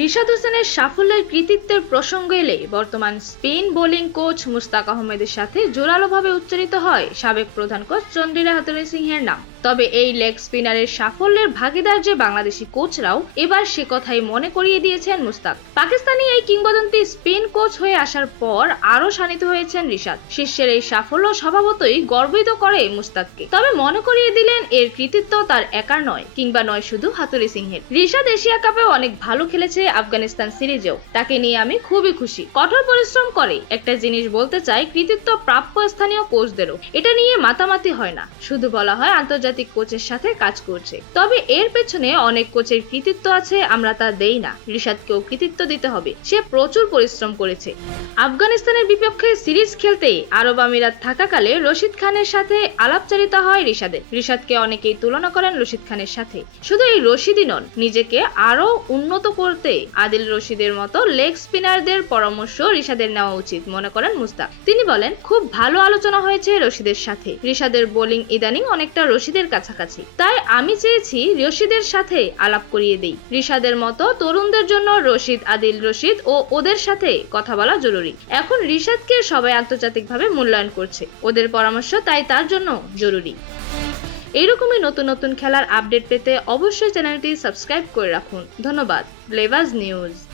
রিশাদ হোসেনের সাফল্যের কৃতিত্বের প্রসঙ্গ এলে বর্তমান স্পেন বোলিং কোচ মুস্তাক আহমেদের সাথে জোরালোভাবে উচ্চারিত হয় সাবেক প্রধান কোচ চন্দ্রিলা হাতুরি সিংহের নাম। তবে এই লেগ স্পিনারের সাফল্যের ভাগিদার যে বাংলাদেশি কোচরাও, এবার সে কথাই মনে করিয়ে দিয়েছেন মুস্তাক। পাকিস্তানি এই কিংবদন্তি স্পেন কোচ হয়ে আসার পর আরও শানিত হয়েছেন রিশাদ। শিষ্যের এই সাফল্য স্বভাবতই গর্বিত করে মুস্তাককে। তবে মনে করিয়ে দিলেন এর কৃতিত্ব তার একার নয়, কিংবা নয় শুধু হাতুরি সিংহের। রিশাদ এশিয়া কাপেও অনেক ভালো খেলেছে আফগানিস্তান সিরিজেও। তাকে নিয়ে আমি খুবই খুশি। কঠোর পরিশ্রম করে, একটা জিনিস বলতে চাই, কৃতিত্ব প্রাপ্য স্থানীয় কোচদেরও। এটা নিয়ে মাতামাতি হয় না। শুধু বলা হয় আন্তর্জাতিক কোচের সাথে কাজ করছে। তবে এর পেছনে অনেক কোচের কৃতিত্ব আছে, আমরা তা দেই না। রিশাদকেও কৃতিত্ব দিতে হবে। সে প্রচুর পরিশ্রম করেছে। আফগানিস্তানের বিপক্ষে সিরিজ খেলতে আরব আমিরাত থাকাকালে রশিদ খানের সাথে আলাপচারিতা হয় রিশাদের। রিশাদকে অনেকেই তুলনা করেন রশিদ খানের সাথে। শুধু এই রশিদই নন, নিজেকে আরও উন্নত করতে আদিল রশিদের মতো লেগ স্পিনারদের পরামর্শ রিশাদের নেওয়া উচিত, মনে করেন মুস্তাক তিনি বলেন, খুব ভালো আলোচনা হয়েছে রশিদের সাথে। রিশাদের বোলিং ইদানিং অনেকটা রশিদের কাছাকাছি। তাই আমি চেয়েছি রশিদের সাথে আলাপ করিয়ে দেই। রিশাদের মতো তরুণদের জন্য রশিদ, আদিল রশিদ ও ওদের সাথে কথা বলা জরুরি। এখন রিশাদকে সবাই আন্তর্জাতিকভাবে মূল্যায়ন করছে। ওদের পরামর্শ তাই তার জন্য জরুরি। এইরকমই নতুন নতুন খেলার আপডেট পেতে অবশ্যই চ্যানেলটি সাবস্ক্রাইব করে রাখুন। ধন্যবাদ। ব্লেভাজ নিউজ।